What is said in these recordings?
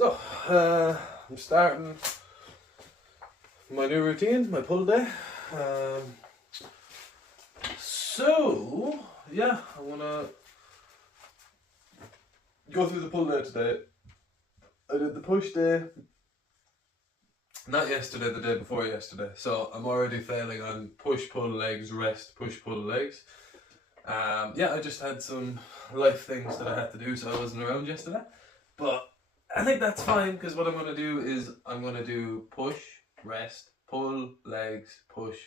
So, I'm starting my new routine, my pull day. So, yeah, I want to go through the pull day today. I did the push day, not yesterday, the day before yesterday. So I'm already failing on push, pull, legs, rest, push, pull, legs. Yeah, I just had some life things that I had to do, so I wasn't around yesterday. But I think that's fine, because what I'm going to do is I'm going to do push, rest, pull, legs, push,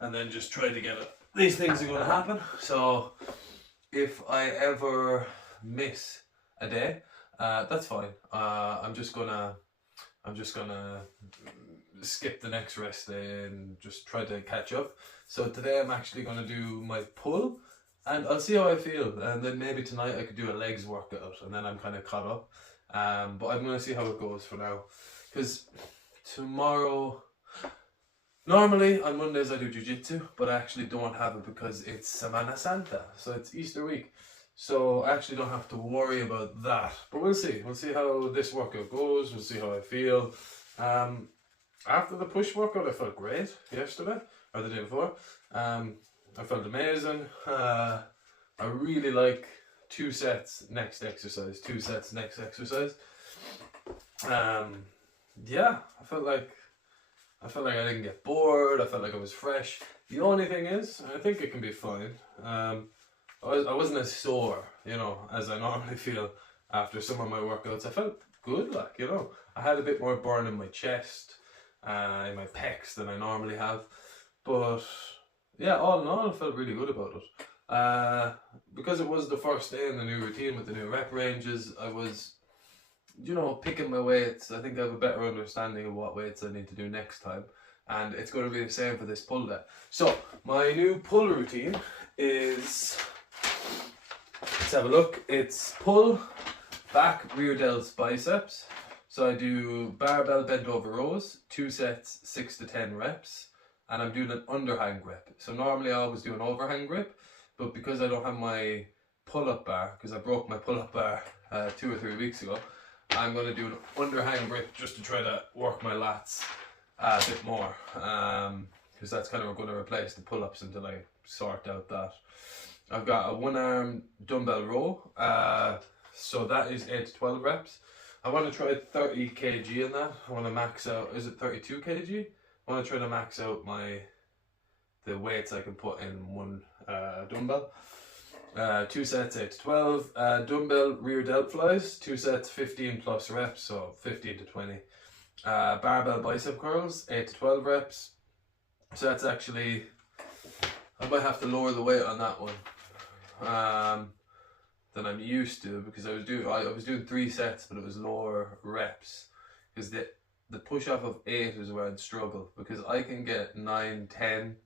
and then just try to get it. These things are going to happen. So if I ever miss a day, that's fine. I'm just gonna skip the next rest day and just try to catch up. So today I'm actually gonna do my pull, and I'll see how I feel. And then maybe tonight I could do a legs workout, and then I'm kind of caught up. But I'm gonna see how it goes for now, because tomorrow. Normally on Mondays I do jiu-jitsu, but I actually don't have it because it's Semana Santa, so it's Easter week. So I actually don't have to worry about that. But we'll see. We'll see how this workout goes. We'll see how I feel. After the push workout, I felt great yesterday, or the day before. I felt amazing. I really like 2 sets, next exercise. 2 sets, next exercise. Yeah, I felt like I didn't get bored. I felt like I was fresh. The only thing is, I think it can be fine. I wasn't as sore, as I normally feel after some of my workouts. I felt good, I had a bit more burn in my chest, in my pecs than I normally have. But yeah, all in all, I felt really good about it. Because it was the first day in the new routine with the new rep ranges, I was picking my weights. I think I have a better understanding of what weights I need to do next time, and it's going to be the same for this pull day. So my new pull routine is, let's have a look. It's pull, back, rear delts, biceps. So I do barbell bent over rows, 2 sets, 6 to 10 reps, and I'm doing an underhand grip. So normally I always do an overhand grip, but because I don't have my pull-up bar, because I broke my pull-up bar 2 or 3 weeks ago, I'm going to do an underhand grip just to try to work my lats a bit more, because that's kind of going to replace the pull-ups until I sort out that. I've got a 1-arm dumbbell row, so that is 8 to 12 reps. I want to try 30 kg in that. I want to max out, is it 32 kg? I want to try to max out the weights I can put in one dumbbell. 2 sets, 8 to 12. Dumbbell rear delt flies, 2 sets, 15 plus reps, so 15 to 20. Barbell bicep curls, 8 to 12 reps. So that's actually, I might have to lower the weight on that one than I'm used to, because I was doing 3 sets, but it was lower reps, because the push off of 8 is where I'd struggle, because I can get 9, 10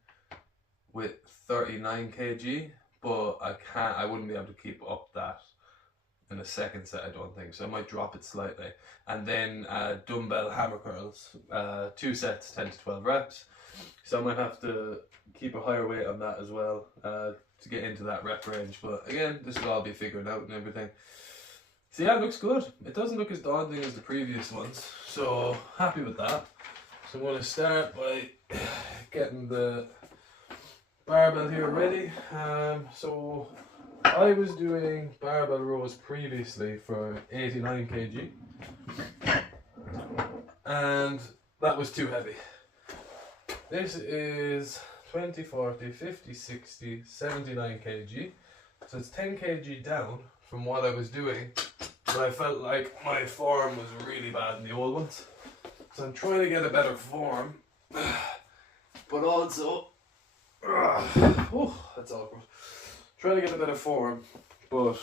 with 39 kg. But I wouldn't be able to keep up that in a second set, I don't think. So I might drop it slightly. And then dumbbell hammer curls, 2 sets, 10 to 12 reps. So I might have to keep a higher weight on that as well to get into that rep range. But again, this will all be figured out and everything. So yeah, it looks good. It doesn't look as daunting as the previous ones. So happy with that. So I'm going to start by getting the barbell here ready. So I was doing barbell rows previously for 89 kg, and that was too heavy. This is 20, 40, 50, 60, 79 kg. So it's 10 kg down from what I was doing, but I felt like my form was really bad in the old ones. So I'm trying to get a better form, but also oh, that's awkward. Trying to get a better form, but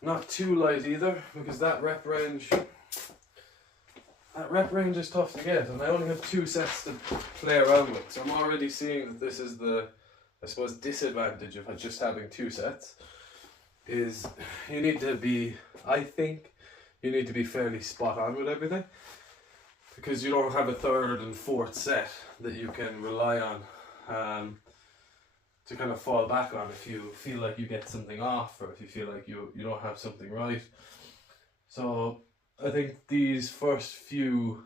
not too light either, because that rep range is tough to get, and I only have 2 sets to play around with. So I'm already seeing that this is the, I suppose, disadvantage of just having 2 sets. Is you need to be, I think, you need to be fairly spot on with everything, because you don't have a 3rd and 4th set that you can rely on to kind of fall back on if you feel like you get something off, or if you feel like you don't have something right. So I think these first few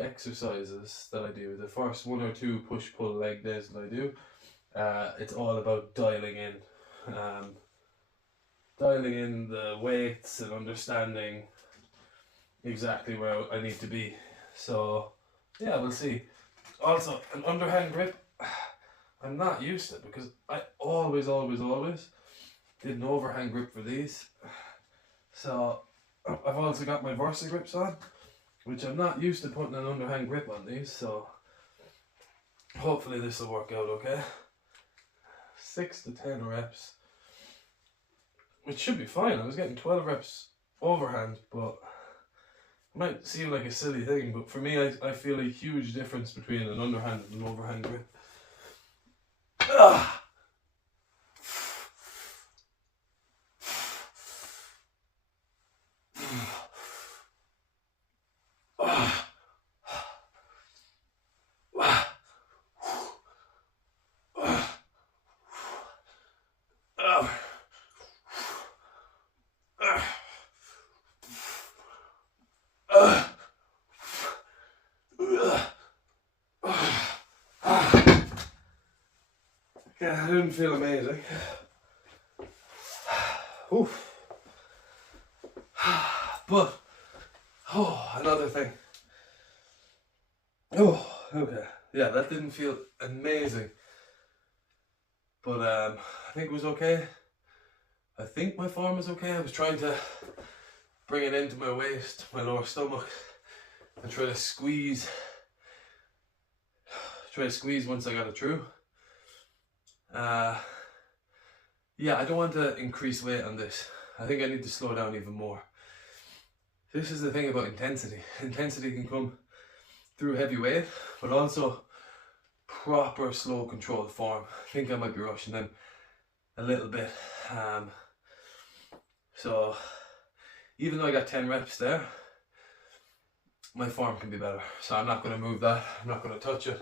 exercises that I do, the first 1 or 2 push-pull leg days that I do, it's all about dialing in the weights and understanding exactly where I need to be. So yeah, we'll see. Also, an underhand grip, I'm not used to it because I always did an overhand grip for these. So I've also got my Versa grips on, which I'm not used to putting an underhand grip on these, so hopefully this will work out okay. 6 to 10 reps, which should be fine. I was getting 12 reps overhand, but it might seem like a silly thing, but for me, I feel a huge difference between an underhand and an overhand grip. Ah! Yeah, I didn't feel amazing. Oof. But, another thing. Oh, okay. Yeah, that didn't feel amazing. But I think it was okay. I think my form is okay. I was trying to bring it into my waist, my lower stomach, and try to squeeze once I got it through. Yeah, I don't want to increase weight on this. I think I need to slow down even more. This is the thing about intensity. Intensity can come through heavy weight, but also proper slow controlled form. I think I might be rushing them a little bit. So even though I got 10 reps there, my form can be better. So I'm not going to move that. I'm not going to touch it.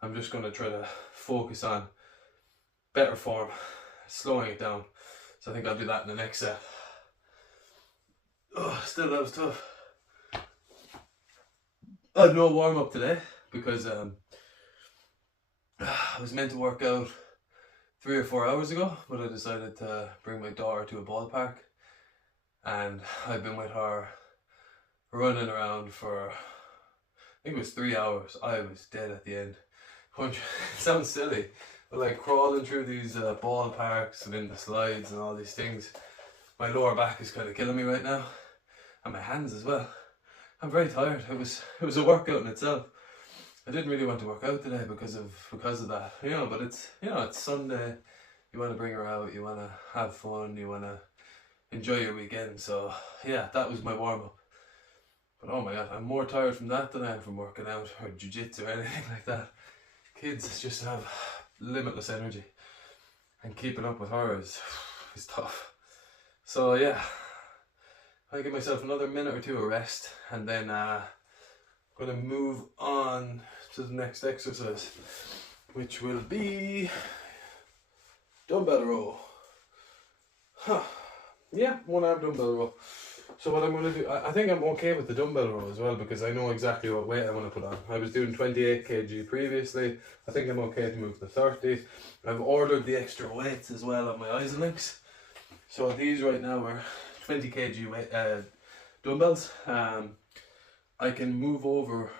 I'm just going to try to focus on better form, slowing it down. So I think I'll do that in the next set. Oh, still that was tough. I had no warm up today because I was meant to work out 3 or 4 hours ago, but I decided to bring my daughter to a ballpark, and I've been with her running around for, I think it was 3 hours. I was dead at the end. It sounds silly, but like crawling through these ballparks and in the slides and all these things, my lower back is kind of killing me right now, and my hands as well. I'm very tired. It was a workout in itself. I didn't really want to work out today because of that, you know. But it's Sunday. You want to bring her out. You want to have fun. You want to enjoy your weekend. So yeah, that was my warm up. But oh my god, I'm more tired from that than I am from working out or jiu-jitsu or anything like that. Kids just have limitless energy, and keeping up with her is tough. So yeah, I give myself another minute or 2 of rest, and then I'm gonna move on to the next exercise, which will be dumbbell row. Yeah, 1-arm dumbbell row. So what I'm going to do, I think I'm okay with the dumbbell row as well, because I know exactly what weight I want to put on. I was doing 28 kg previously. I think I'm okay to move to 30. I've ordered the extra weights as well on my Isolinks. So these right now are 20 kg weight, dumbbells. I can move over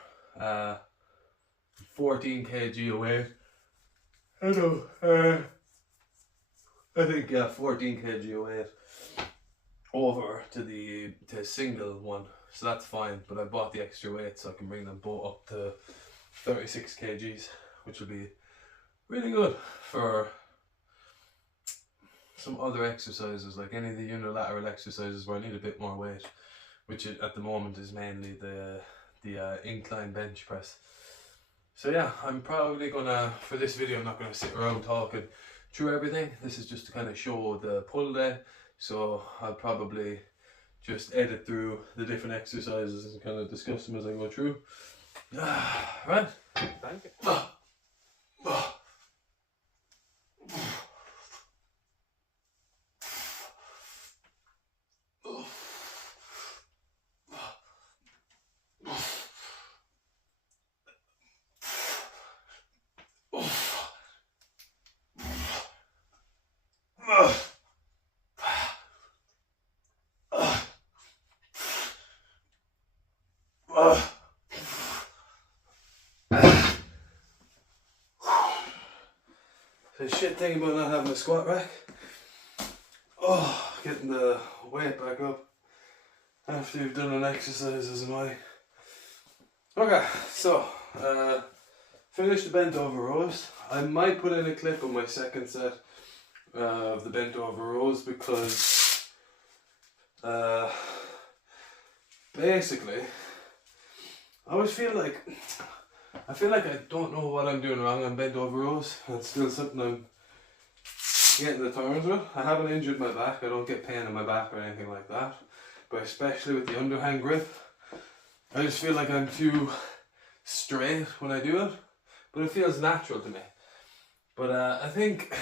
14 kg away. I think 14 kg away over to single one, so that's fine. But I bought the extra weight so I can bring them both up to 36 kgs, which will be really good for some other exercises, like any of the unilateral exercises where I need a bit more weight, which at the moment is mainly the incline bench press. So yeah, I'm probably gonna, for this video, I'm not gonna sit around talking through everything. This is just to kind of show the pull day. So I'll probably just edit through the different exercises and kind of discuss them as I go through. Right. Thank you. thing about not having a squat rack. Oh, getting the weight back up after you've done an exercise is annoying. Okay, so finish the bent over rows. I might put in a clip on my second set of the bent over rows because basically I always feel like I don't know what I'm doing wrong on bent over rows. It's still something I'm getting the turns with. I haven't injured my back. I don't get pain in my back or anything like that. But especially with the underhand grip, I just feel like I'm too straight when I do it. But it feels natural to me. But I think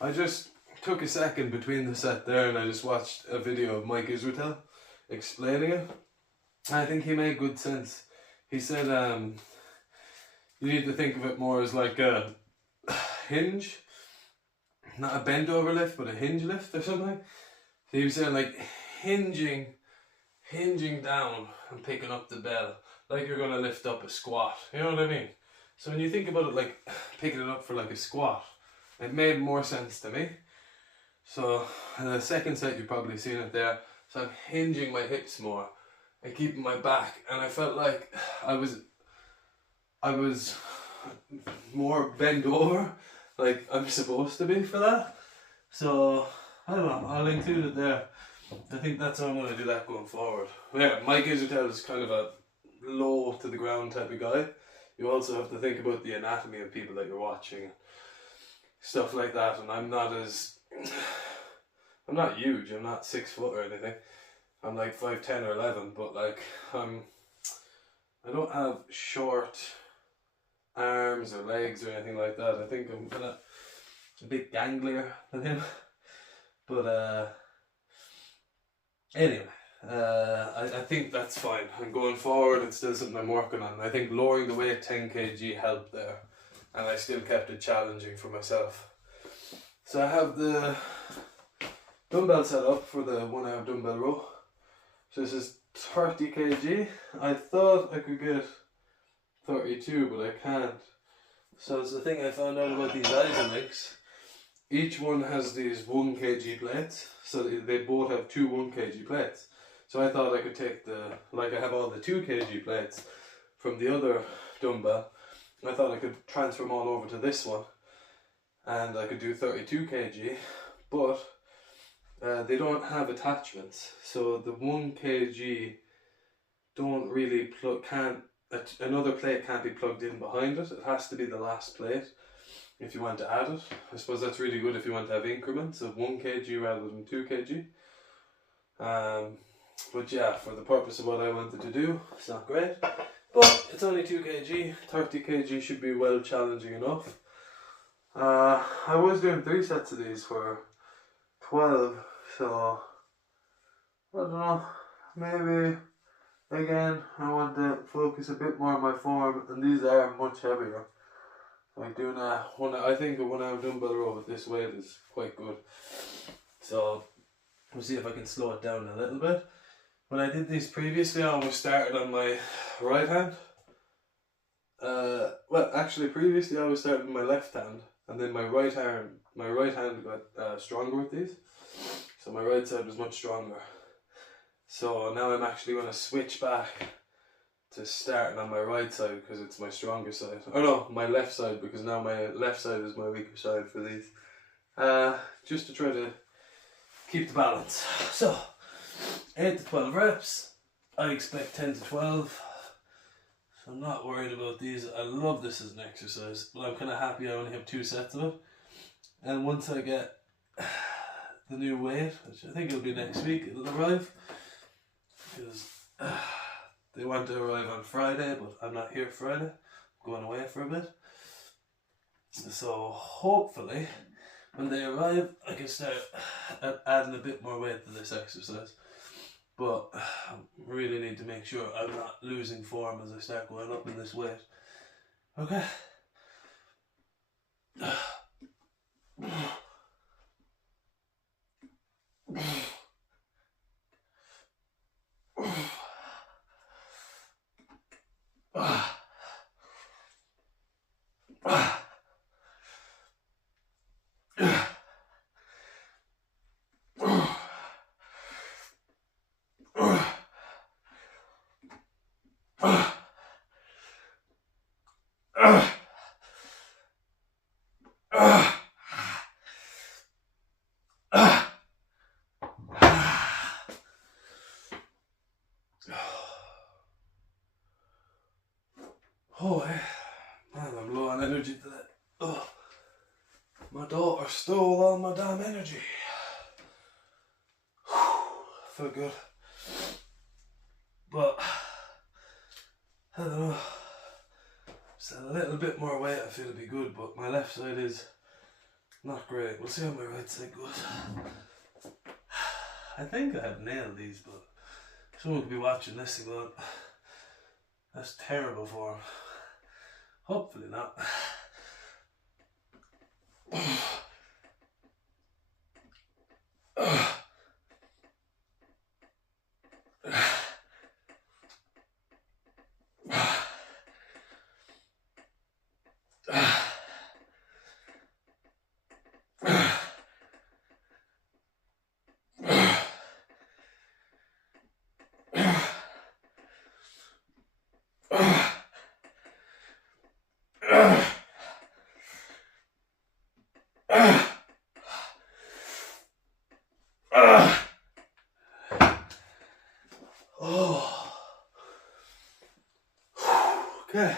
I just took a second between the set there and I just watched a video of Mike Israetel explaining it. I think he made good sense. He said you need to think of it more as like a hinge. Not a bent over lift, but a hinge lift or something. So he was saying like hinging down and picking up the bell like you're going to lift up a squat. You know what I mean? So when you think about it like picking it up for like a squat, it made more sense to me. So in the second set you've probably seen it there. So I'm hinging my hips more and keeping my back, and I felt like I was more bent over like I'm supposed to be for that. So I don't know, I'll include it there. I think that's how I'm going to do that going forward. Yeah, Mike Israetel is kind of a low to the ground type of guy. You also have to think about the anatomy of people that you're watching, stuff like that. And I'm not huge, I'm not 6 foot or anything. I'm like 5'10" or 11, but like I don't have short arms or legs or anything like that. I think I'm kind of a bit ganglier than him. But anyway, I think that's fine. And going forward, it's still something I'm working on. I think lowering the weight 10 kg helped there, and I still kept it challenging for myself. So I have the dumbbell set up for the 1 hour dumbbell row. So this is 30 kg. I thought I could get 32, but I can't. So it's the thing I found out about these Isolinks. Each one has these 1 kg plates, so they both have 2 1 kg plates. So I thought I could take I have all the 2 kg plates from the other dumbbell. I thought I could transfer them all over to this one, and I could do 32 kg, but they don't have attachments. So the 1 kg don't really another plate can't be plugged in behind it. It has to be the last plate if you want to add it. I suppose that's really good if you want to have increments of 1 kg rather than 2 kg. But yeah, for the purpose of what I wanted to do, it's not great. But it's only 2 kg, 30 kg should be well challenging enough. I was doing 3 sets of these for 12, so I don't know, maybe again I want to focus a bit more on my form, and these are much heavier. Like doing I think a 1 hour dumbbell row with this weight is quite good. So we'll see if I can slow it down a little bit. When I did these previously, I always started on my right hand. Well, actually previously I always started with my left hand, and then my right hand got stronger with these. So my right side was much stronger. So now I'm actually going to switch back to starting on my right side because it's my stronger side. Oh no, my left side, because now my left side is my weaker side for these. Just to try to keep the balance. So 8 to 12 reps. I expect 10 to 12. So I'm not worried about these. I love this as an exercise, but I'm kind of happy I only have 2 sets of it. And once I get the new weight, which I think it'll be next week, it'll arrive. Because they want to arrive on Friday, but I'm not here Friday. I'm going away for a bit. So hopefully when they arrive I can start adding a bit more weight to this exercise. But I really need to make sure I'm not losing form as I start going up in this weight. Okay. Oh, man, I'm low on energy today. Oh, my daughter stole all my damn energy. I feel good. But, I don't know. Just a little bit more weight, I feel it'd be good, but my left side is not great. We'll see how my right side goes. I think I have nailed these, but someone could be watching this and going, that's terrible form. Hopefully not. Oh. Okay.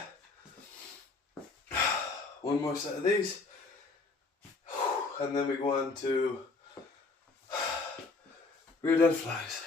One more set of these. And then we go on to rear delt flies.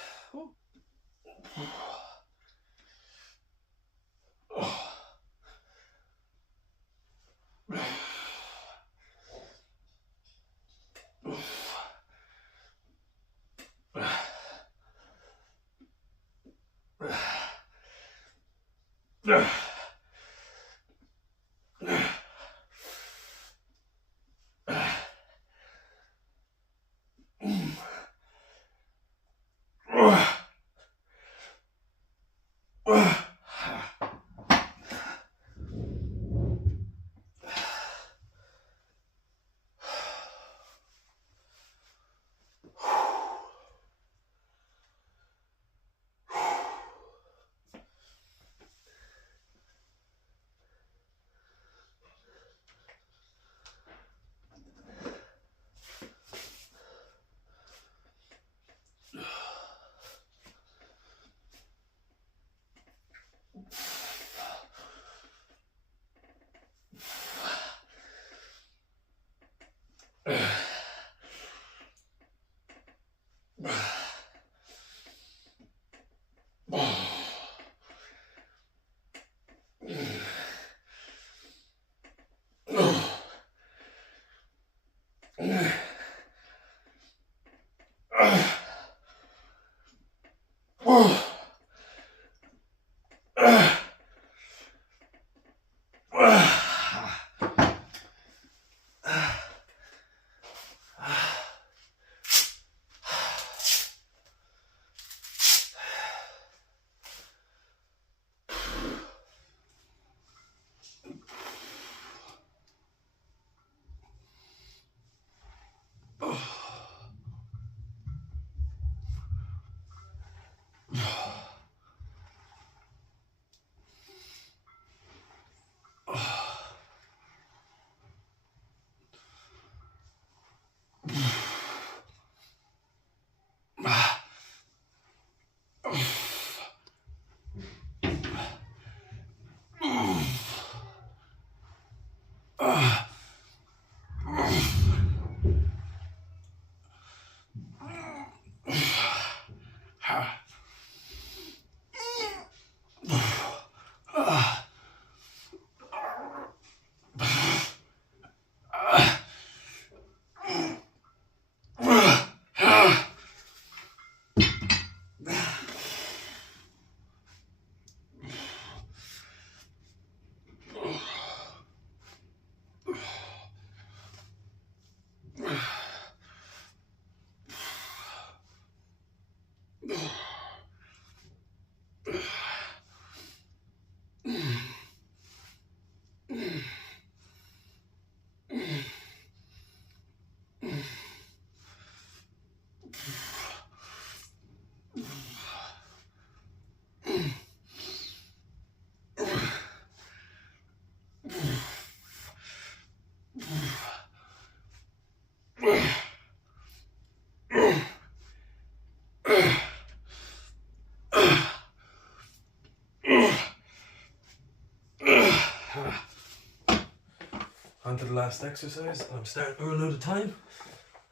on to the last exercise. I'm starting to run out of time.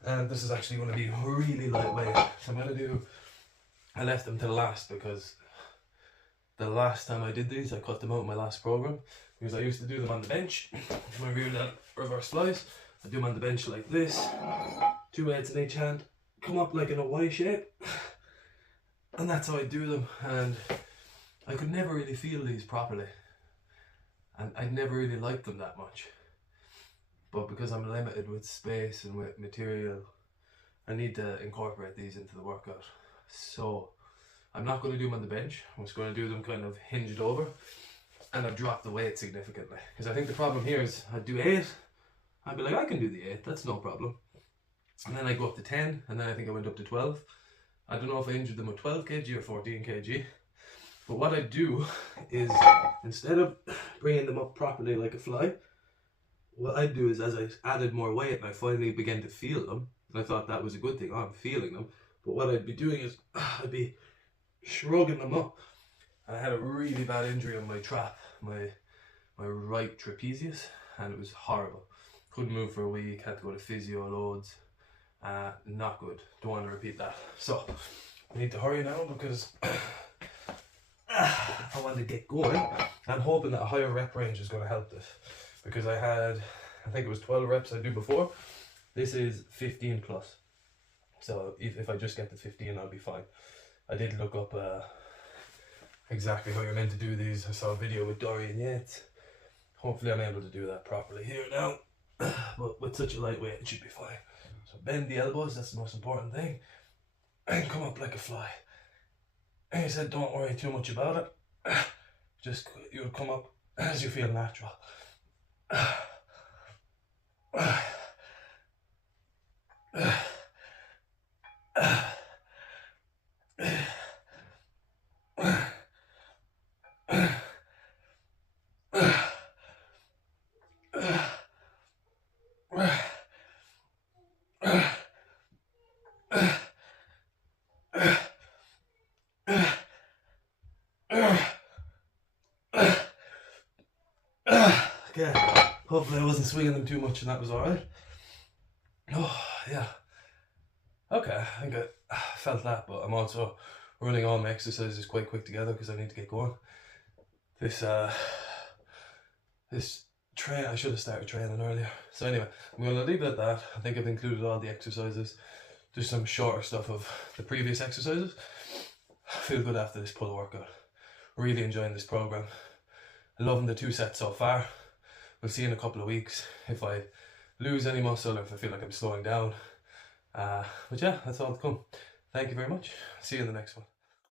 And this is actually going to be really lightweight. So I'm going to do, I left them to the last because the last time I did these, I cut them out in my last program. Because I used to do them on the bench. My rear delt reverse flies. I do them on the bench like this. 2 weights in each hand. Come up like in a Y shape. And that's how I do them. And I could never really feel these properly. And I never really liked them that much. But because I'm limited with space and with material, I need to incorporate these into the workout. So I'm not going to do them on the bench. I'm just going to do them kind of hinged over. And I've dropped the weight significantly. Because I think the problem here is I'd do 8. I'd be like, I can do the 8, that's no problem. And then I go up to 10, and then I think I went up to 12. I don't know if I injured them with 12 kg or 14 kg. But what I do is, instead of bringing them up properly like a fly, what I do is, as I added more weight and I finally began to feel them, and I thought that was a good thing, I'm feeling them, but what I'd be doing is, I'd be shrugging them up. And I had a really bad injury on my trap, my right trapezius, and it was horrible. Couldn't move for a week, had to go to physio loads. Not good, don't want to repeat that. So, I need to hurry now because I want to get going. I'm hoping that a higher rep range is going to help this. Because I think it was 12 reps I do before. This is 15 plus. So if I just get to 15, I'll be fine. I did look up exactly how you're meant to do these. I saw a video with Dorian Yates. Hopefully I'm able to do that properly here now. But with such a lightweight, it should be fine. So bend the elbows, that's the most important thing. And come up like a fly. And he said, don't worry too much about it. Just, you'll come up as you feel natural. Okay, hopefully I wasn't swinging them too much and that was alright. Oh, yeah. Okay, I think I felt that, but I'm also running all my exercises quite quick together because I need to get going. This train, I should have started training earlier. So anyway, I'm going to leave it at that. I think I've included all the exercises. There's some shorter stuff of the previous exercises. I feel good after this pull workout. Really enjoying this program. Loving the 2 sets so far. We'll see in a couple of weeks if I lose any muscle or if I feel like I'm slowing down. But yeah, that's all to come. Thank you very much. See you in the next one.